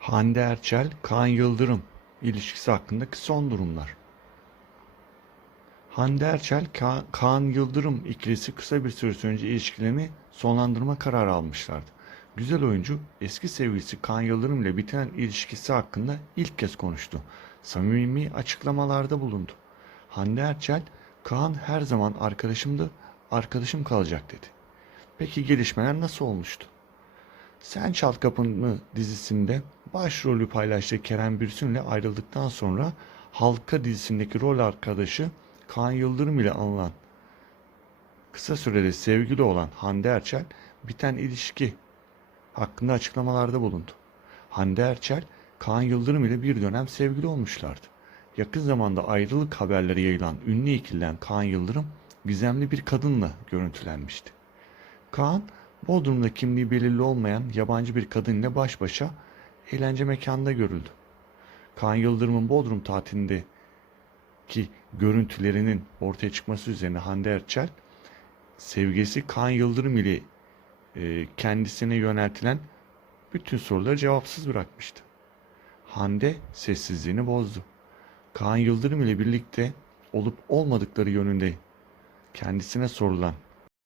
Hande Erçel, Kaan Yıldırım ilişkisi hakkındaki son durumlar. Hande Erçel, Ka- Kaan Yıldırım ikilisi kısa bir süre önce ilişkilerini sonlandırma kararı almışlardı. Güzel oyuncu eski sevgilisi Kaan Yıldırım ile biten ilişkisi hakkında ilk kez konuştu. Samimi açıklamalarda bulundu. Hande Erçel, Kaan her zaman arkadaşımdı, arkadaşım kalacak dedi. Peki gelişmeler nasıl olmuştu? Sen Çal Kapımı dizisinde başrolü paylaştığı Kerem Bürsin ile ayrıldıktan sonra Halka dizisindeki rol arkadaşı Kaan Yıldırım ile anılan kısa sürede sevgili olan Hande Erçel biten ilişki hakkında açıklamalarda bulundu. Hande Erçel, Kaan Yıldırım ile bir dönem sevgili olmuşlardı. Yakın zamanda ayrılık haberleri yayılan ünlü ikiliden Kaan Yıldırım gizemli bir kadınla görüntülenmişti. Kaan, Bodrum'da kimliği belirli olmayan yabancı bir kadınla baş başa eğlence mekanında görüldü. Kaan Yıldırım'ın Bodrum tatilindeki görüntülerinin ortaya çıkması üzerine Hande Erçel, sevgilisi Kaan Yıldırım ile e, kendisine yöneltilen bütün soruları cevapsız bırakmıştı. Hande sessizliğini bozdu. Kaan Yıldırım ile birlikte olup olmadıkları yönünde kendisine sorulan